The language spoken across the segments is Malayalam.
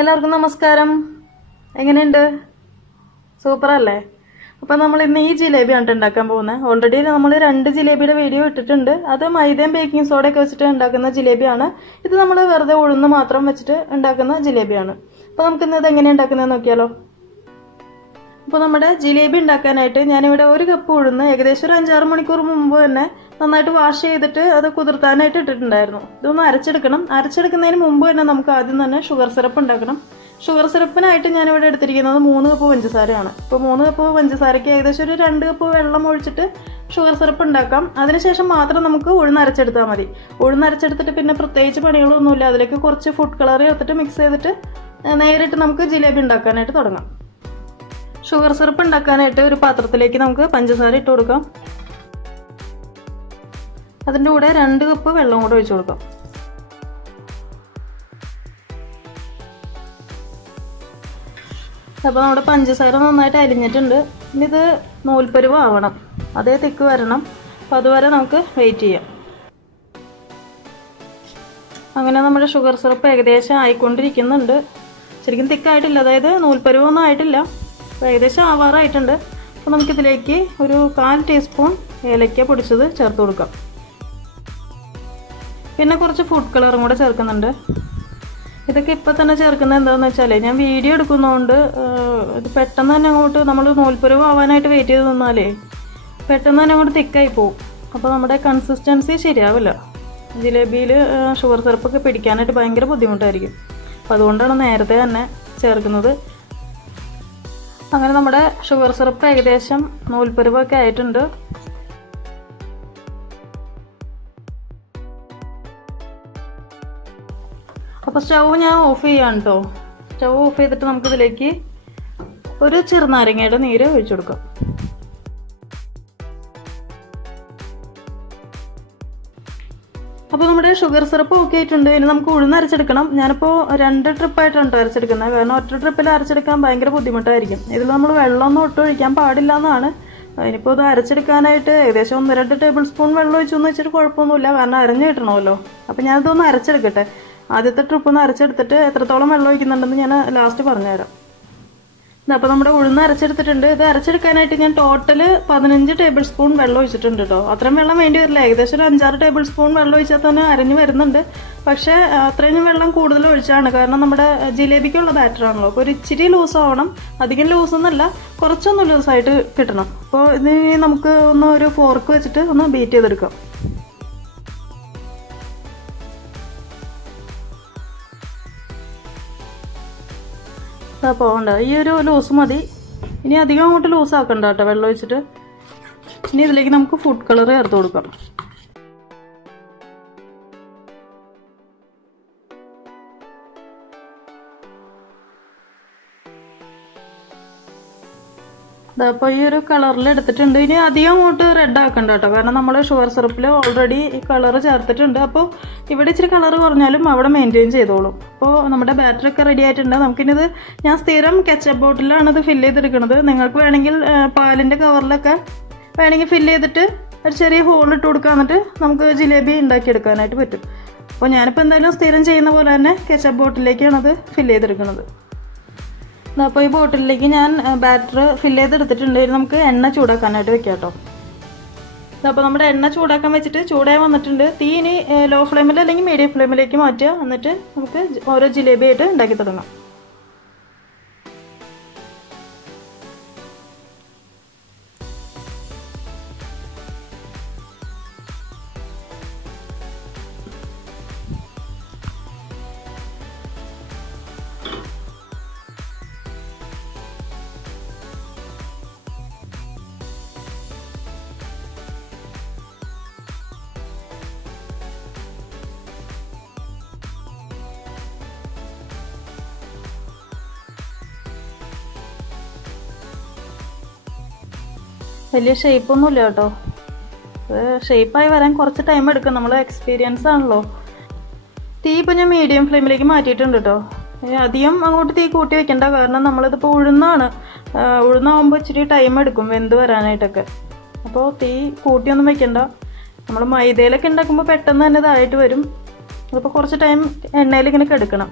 എല്ലാവർക്കും നമസ്കാരം. എങ്ങനെയുണ്ട്? സൂപ്പർ അല്ലേ? അപ്പോൾ നമ്മൾ ഇന്ന് ഈ ജിലേബിയാണ് ഉണ്ടാക്കാൻ പോകുന്നത്. ഓൾറെഡി നമ്മൾ 2 ജിലേബിയുടെ വീഡിയോ ഇട്ടിട്ടുണ്ട്. അത് മൈദയും ബേക്കിംഗ് സോഡയൊക്കെ വെച്ചിട്ട് ഉണ്ടാക്കുന്ന ജിലേബിയാണ്. ഇത് നമ്മൾ വെറുതെ ഉഴുന്ന് മാത്രം വെച്ചിട്ട് ഉണ്ടാക്കുന്ന ജിലേബിയാണ്. അപ്പോൾ നമുക്കിന്ന് ഇത് എങ്ങനെ ഉണ്ടാക്കുന്നതെന്ന് നോക്കിയാലോ. അപ്പോൾ നമ്മുടെ ജിലേബി ഉണ്ടാക്കാനായിട്ട് ഞാനിവിടെ 1 കപ്പ് ഉഴുന്ന് ഏകദേശം ഒരു 5-6 മണിക്കൂർ മുമ്പ് തന്നെ നന്നായിട്ട് വാഷ് ചെയ്തിട്ട് അത് കുതിർത്താനായിട്ട് ഇട്ടിട്ടുണ്ടായിരുന്നു. ഇതൊന്ന് അരച്ചെടുക്കണം. അരച്ചെടുക്കുന്നതിന് മുമ്പ് തന്നെ നമുക്ക് ആദ്യം തന്നെ ഷുഗർ സിറപ്പ് ഉണ്ടാക്കണം. ഷുഗർ സിറപ്പിനായിട്ട് ഞാനിവിടെ എടുത്തിരിക്കുന്നത് 3 കപ്പ് പഞ്ചസാരയാണ്. ഇപ്പോൾ 3 കപ്പ് പഞ്ചസാരയ്ക്ക് ഏകദേശം ഒരു 2 കപ്പ് വെള്ളം ഒഴിച്ചിട്ട് ഷുഗർ സിറപ്പ് ഉണ്ടാക്കാം. അതിനുശേഷം മാത്രം നമുക്ക് ഉഴുന്നരച്ചെടുത്താൽ മതി. ഉഴുന്നരച്ചെടുത്തിട്ട് പിന്നെ പ്രത്യേകിച്ച് പണികളൊന്നുമില്ല. അതിലേക്ക് കുറച്ച് ഫുഡ് കളർ ചേർത്തിട്ട് മിക്സ് ചെയ്തിട്ട് നേരിട്ട് നമുക്ക് ജിലേബി ഉണ്ടാക്കാനായിട്ട് തുടങ്ങാം. ഷുഗർ സിറപ്പ് ഉണ്ടാക്കാനായിട്ട് ഒരു പാത്രത്തിലേക്ക് നമുക്ക് പഞ്ചസാര ഇട്ട് കൊടുക്കാം. അതിൻ്റെ കൂടെ 2 കപ്പ് വെള്ളം കൂടെ ഒഴിച്ചു കൊടുക്കാം. അപ്പോൾ നമ്മുടെ പഞ്ചസാര നന്നായിട്ട് അലിഞ്ഞിട്ടുണ്ട്. ഇനി ഇത് നൂൽപ്പരുവ് ആവണം, അതേ തിക്ക് വരണം. അപ്പോൾ അതുവരെ നമുക്ക് വെയിറ്റ് ചെയ്യാം. അങ്ങനെ നമ്മുടെ ഷുഗർ സിറപ്പ് ഏകദേശം ആയിക്കൊണ്ടിരിക്കുന്നുണ്ട്. ശരിക്കും തിക്കായിട്ടില്ല, അതായത് നൂൽപ്പരുവൊന്നും ആയിട്ടില്ല. അപ്പോൾ ഏകദേശം ആവാറായിട്ടുണ്ട്. അപ്പോൾ നമുക്കിതിലേക്ക് ഒരു 1/4 ടീസ്പൂൺ ഏലക്ക പൊടിച്ചത് ചേർത്ത് കൊടുക്കാം. പിന്നെ കുറച്ച് ഫുഡ് കളറും കൂടെ ചേർക്കുന്നുണ്ട്. ഇതൊക്കെ ഇപ്പം തന്നെ ചേർക്കുന്നത് എന്താണെന്ന് വെച്ചാൽ ഞാൻ വീഡിയോ എടുക്കുന്നതുകൊണ്ട് ഇത് പെട്ടെന്ന് തന്നെ അങ്ങോട്ട് നമ്മൾ നൂൽപ്പരുവ് ആവാനായിട്ട് വെയിറ്റ് ചെയ്ത് നിന്നാലേ പെട്ടെന്ന് തന്നെ അങ്ങോട്ട് തിക്കായി പോകും. അപ്പോൾ നമ്മുടെ കൺസിസ്റ്റൻസി ശരിയാവില്ല. ജിലേബിയിൽ ഷുഗർ സിറപ്പൊക്കെ പിടിക്കാനായിട്ട് ഭയങ്കര ബുദ്ധിമുട്ടായിരിക്കും. അപ്പോൾ അതുകൊണ്ടാണ് നേരത്തെ തന്നെ ചേർക്കുന്നത്. അങ്ങനെ നമ്മുടെ ഷുഗർ സിറപ്പ് ഏകദേശം നൂൽപ്പരുവൊക്കെ ആയിട്ടുണ്ട്. അപ്പോൾ സ്റ്റൗ ഞാൻ ഓഫ് ചെയ്യാം കേട്ടോ. സ്റ്റൗ ഓഫ് ചെയ്തിട്ട് നമുക്കിതിലേക്ക് ഒരു ചെറുനാരങ്ങയുടെ നീര് ഒഴിച്ചു കൊടുക്കാം. അപ്പോൾ നമ്മുടെ ഷുഗർ സിറപ്പ് ഓക്കെ ആയിട്ടുണ്ട്. ഇനി നമുക്ക് ഉഴുന്ന് അരച്ചെടുക്കണം. ഞാനിപ്പോൾ 2 ട്രിപ്പായിട്ടാണ് അരച്ചെടുക്കുന്നത്. കാരണം ഒറ്റ ട്രിപ്പിൽ അരച്ചെടുക്കാൻ ഭയങ്കര ബുദ്ധിമുട്ടായിരിക്കും. ഇതിൽ നമ്മൾ വെള്ളമൊന്നും ഒഴിക്കാൻ പാടില്ല എന്നാണ്. ഇനിയിപ്പോൾ ഇത് അരച്ചെടുക്കാനായിട്ട് ഏകദേശം 1-2 ടേബിൾ സ്പൂൺ വെള്ളം ഒഴിച്ചൊന്ന് വെച്ചിട്ട് കുഴപ്പമൊന്നുമില്ല, കാരണം അരഞ്ഞു കിട്ടണമല്ലോ. അപ്പോൾ ഞാനിതൊന്ന് അരച്ചെടുക്കട്ടെ. ആദ്യത്തെ ട്രിപ്പ് ഒന്ന് അരച്ചെടുത്തിട്ട് എത്രത്തോളം വെള്ളം ഒഴിക്കുന്നുണ്ടെന്ന് ഞാൻ ലാസ്റ്റ് പറഞ്ഞുതരാം. അപ്പോൾ നമ്മുടെ ഉഴുന്ന് അരച്ചെടുത്തിട്ടുണ്ട്. ഇത് അരച്ചെടുക്കാനായിട്ട് ഞാൻ ടോട്ടൽ 15 ടേബിൾ സ്പൂൺ വെള്ളം ഒഴിച്ചിട്ടുണ്ട് കേട്ടോ. അത്രയും വെള്ളം വേണ്ടി വരില്ല. ഏകദേശം ഒരു 5-6 ടേബിൾ സ്പൂൺ വെള്ളം ഒഴിച്ചാൽ തന്നെ അരഞ്ഞു വരുന്നുണ്ട്. പക്ഷേ അത്രയും വെള്ളം കൂടുതൽ ഒഴിച്ചാണ്, കാരണം നമ്മുടെ ജിലേബിക്കുള്ള ബാറ്ററാണല്ലോ. അപ്പോൾ ഒരു ഇച്ചിരി ലൂസ് ആവണം. അധികം ലൂസൊന്നുമല്ല, കുറച്ചൊന്ന് ലൂസായിട്ട് കിട്ടണം. അപ്പോൾ ഇതിന് നമുക്ക് ഒന്ന് ഒരു ഫോർക്ക് വെച്ചിട്ട് ഒന്ന് ബീറ്റ് ചെയ്തെടുക്കാം. പോകണ്ട, ഈ ഒരു ലൂസ് മതി. ഇനി അധികം അങ്ങോട്ട് ലൂസ് ആക്കണ്ട കേട്ടോ വെള്ളം ഒഴിച്ചിട്ട്. ഇനി ഇതിലേക്ക് നമുക്ക് ഫുഡ് കളർ ചേർത്ത് കൊടുക്കാം. അപ്പോൾ ഈ ഒരു കളറിൽ എടുത്തിട്ടുണ്ട്. ഇനി അധികം അങ്ങോട്ട് റെഡ് ആക്കണ്ട കേട്ടോ, കാരണം നമ്മൾ ഷുഗർ സിറപ്പിൽ ഓൾറെഡി ഈ കളർ ചേർത്തിട്ടുണ്ട്. അപ്പോൾ ഇവിടെ ഇച്ചിരി കളർ കുറഞ്ഞാലും അവിടെ മെയിൻറ്റെയിൻ ചെയ്തോളും. അപ്പോൾ നമ്മുടെ ബാറ്ററൊക്കെ റെഡി ആയിട്ടുണ്ട്. നമുക്കിനിത് ഞാൻ സ്ഥിരം കെച്ചപ്പ് ബോട്ടിലാണ് ഇത് ഫില്ല് ചെയ്തെടുക്കുന്നത്. നിങ്ങൾക്ക് വേണമെങ്കിൽ പാലിൻ്റെ കവറിലൊക്കെ വേണമെങ്കിൽ ഫില്ല് ചെയ്തിട്ട് ഒരു ചെറിയ ഹോൾ ഇട്ട് കൊടുക്കുക. എന്നിട്ട് നമുക്ക് ജിലേബി ഉണ്ടാക്കിയെടുക്കാനായിട്ട് പറ്റും. അപ്പോൾ ഞാനിപ്പോൾ എന്തായാലും സ്ഥിരം ചെയ്യുന്ന പോലെ തന്നെ കെച്ചപ്പ് ബോട്ടിലേക്കാണ് അത് ഫില്ല് ചെയ്തെടുക്കുന്നത്. അപ്പോൾ ഈ ബോട്ടിലേക്ക് ഞാൻ ബാറ്റർ ഫില്ല് ചെയ്തെടുത്തിട്ടുണ്ട്. നമുക്ക് എണ്ണ ചൂടാക്കാനായിട്ട് വെക്കാം കേട്ടോ. അപ്പോൾ നമ്മുടെ എണ്ണ ചൂടാക്കാൻ വെച്ചിട്ട് ചൂടായി വന്നിട്ടുണ്ട്. തീ ഇനി ലോ ഫ്ലെയിമിൽ അല്ലെങ്കിൽ മീഡിയം ഫ്ലെയിമിലേക്ക് മാറ്റുക. എന്നിട്ട് നമുക്ക് ഓരോ ജിലേബി ആയിട്ട് ഉണ്ടാക്കി തുടങ്ങാം. വലിയ ഷേപ്പൊന്നുമില്ല കേട്ടോ. ഷേപ്പായി വരാൻ കുറച്ച് ടൈം എടുക്കും. നമ്മൾ എക്സ്പീരിയൻസ് ആണല്ലോ. തീ ഇപ്പോൾ ഞാൻ മീഡിയം ഫ്ലെയിമിലേക്ക് മാറ്റിയിട്ടുണ്ട് കേട്ടോ. അധികം അങ്ങോട്ട് തീ കൂട്ടി വെക്കണ്ട, കാരണം നമ്മളിതിപ്പോൾ ഉഴുന്നാകുമ്പോൾ ഇച്ചിരി ടൈം എടുക്കും വെന്ത് വരാനായിട്ടൊക്കെ. അപ്പോൾ തീ കൂട്ടിയൊന്നും വെക്കണ്ട. നമ്മൾ മൈദയിലൊക്കെ ഉണ്ടാക്കുമ്പോൾ പെട്ടെന്ന് തന്നെ ഇതായിട്ട് വരും. അതിപ്പോൾ കുറച്ച് ടൈം എണ്ണയിൽ ഇങ്ങനെ കിടക്കണം.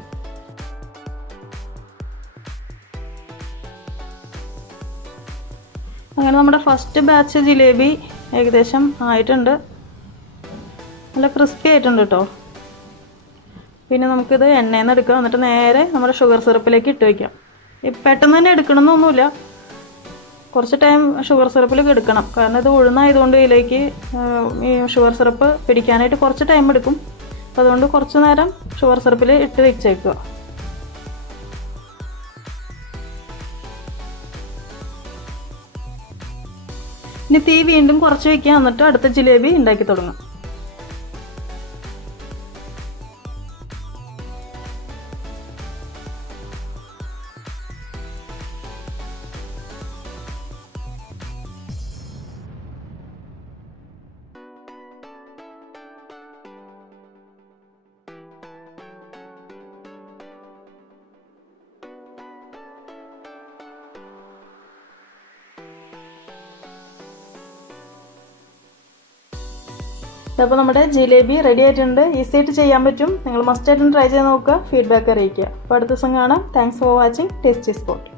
അങ്ങനെ നമ്മുടെ ഫസ്റ്റ് ബാച്ച് ജിലേബി ഏകദേശം ആയിട്ടുണ്ട്. നല്ല ക്രിസ്പി ആയിട്ടുണ്ട് കേട്ടോ. പിന്നെ നമുക്കിത് എണ്ണയിൽ നിന്ന് എടുക്കാം. എന്നിട്ട് നേരെ നമ്മുടെ ഷുഗർ സിറപ്പിലേക്ക് ഇട്ട് വയ്ക്കാം. പെട്ടെന്ന് തന്നെ എടുക്കണമെന്നൊന്നുമില്ല, കുറച്ച് ടൈം ഷുഗർ സിറപ്പിലേക്ക് എടുക്കണം. കാരണം ഇത് ഉഴുന്നായതുകൊണ്ട് ഇതിലേക്ക് ഈ ഷുഗർ സിറപ്പ് പിടിക്കാനായിട്ട് കുറച്ച് ടൈം എടുക്കും. അപ്പോൾ അതുകൊണ്ട് കുറച്ച് നേരം ഷുഗർ സിറപ്പിൽ ഇട്ട് വെച്ചേക്കുക. ഇനി തീ വീണ്ടും കുറച്ച് വയ്ക്കുക. എന്നിട്ട് അടുത്ത ജിലേബി ഉണ്ടാക്കി തുടങ്ങാം. അപ്പോൾ നമ്മുടെ ജിലേബി റെഡി ആയിട്ടുണ്ട്. ഈസി ആയിട്ട് ചെയ്യാൻ പറ്റും. നിങ്ങൾ മസ്റ്റ് ആയിട്ടും ട്രൈ ചെയ്ത് നോക്കുക. ഫീഡ്ബാക്ക് അറിയിക്കുക. അപ്പോൾ അടുത്ത ദിവസം കാണാം. Thanks for watching tasty spot.